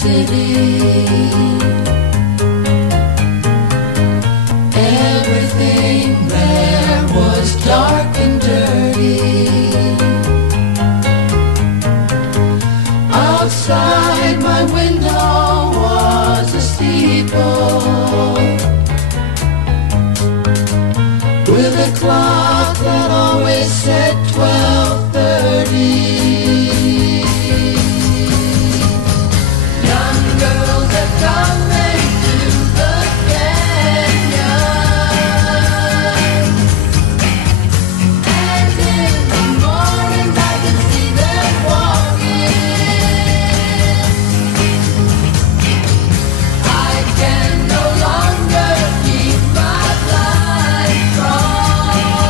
city. Everything there was dark and dirty. Outside my window was a steeple with a clock that always said 12:30. Young girls are coming to the canyon, and in the mornings I can see them walking. I can no longer keep my blind crossed,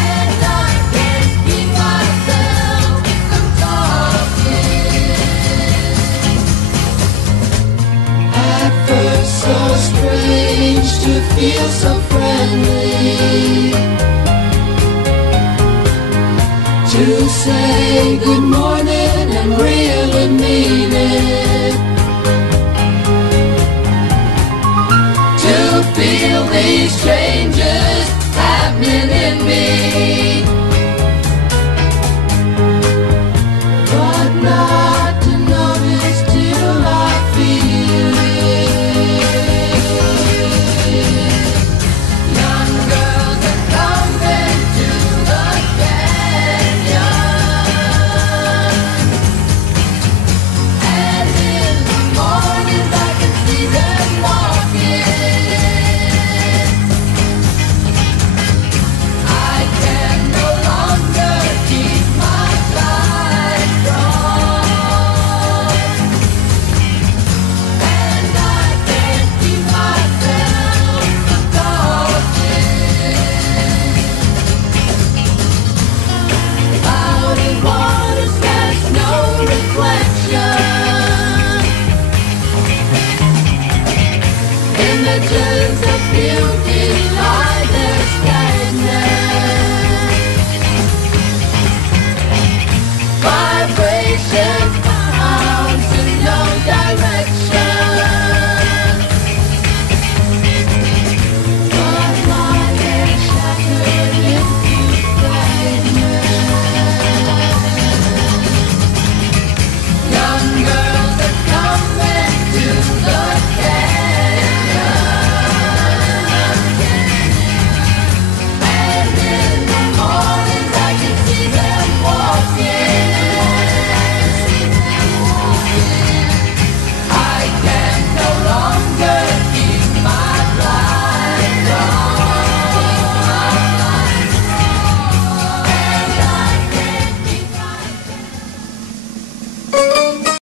and I can't keep myself from talking. At first so strange to feel so friendly, to say good morning and really mean it, to feel these changes happening in me.